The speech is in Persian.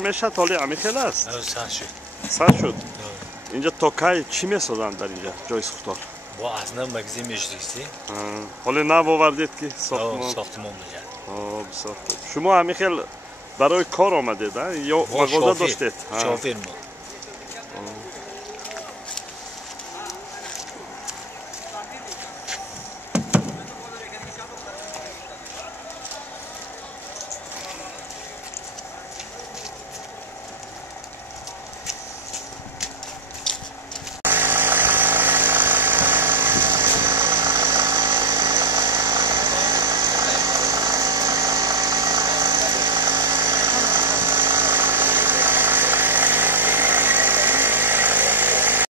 میشه تالی همیخیل است. سر شد. سر شد. اینجا تاکای چی میسازن در اینجا جای سوختار؟ با از نم مگزی میشدیستی. حالا نو آوردید که ساختمان. ساختمان میگه. بسیار خوب. شما همیخیل برای کار آمدید یا مغازه داشتید؟ شافیر ما.